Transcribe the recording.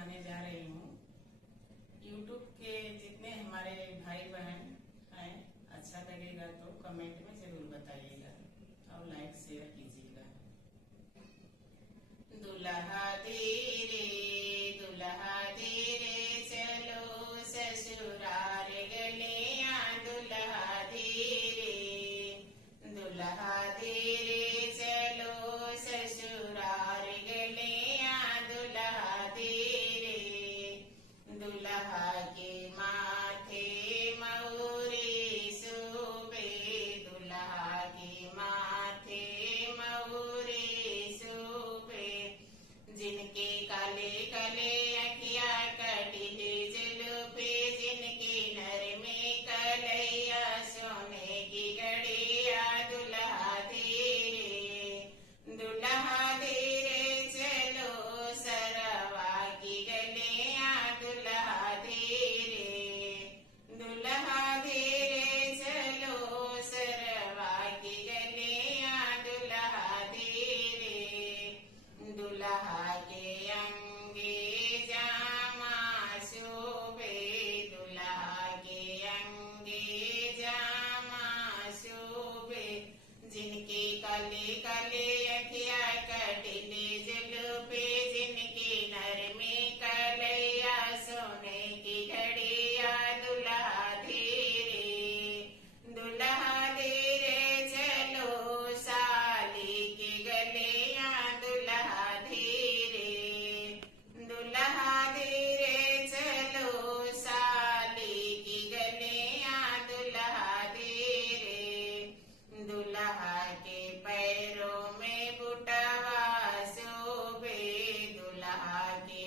सुनाने जा रही हूँ। YouTube के जितने हमारे भाई बहन हैं, अच्छा लगेगा तो कमेंट में जरूर बताइएगा और लाइक शेयर कीजिएगा। दुल्हा दे रे चलो ससुराल गलियां, दुल्हा दे रे चलो ससुराल गलियां, दुल्हा दे रे। दुल्हा के माथे मऊरी शोभे, दुल्हा के माथे मऊरी शोभे। जिनके काले काले अखिया कटिले जुल्फे, जिनके नर में कलैया सोने की गड़िया, दुल्हा दे रे चलो सरवा की गलियां, दुल्हा दे रे चलो सरवा की गलियां, दुल्हा दे रे। दुल्हा के अंगे जामा शोभे, दुल्हा के अंगे जामा शोभे। जिनके काले काले अखिया कटिले जुल्फे, जिनके नर में कलैया सोने की घड़िया, दुल्हा दे रे चलो साली की गलियां, दुल्हा दे रे चलो साली की गलियां, दुल्हा दे रे। दुल्हा के पैरों में बुटवा शोभे, दुल्हा के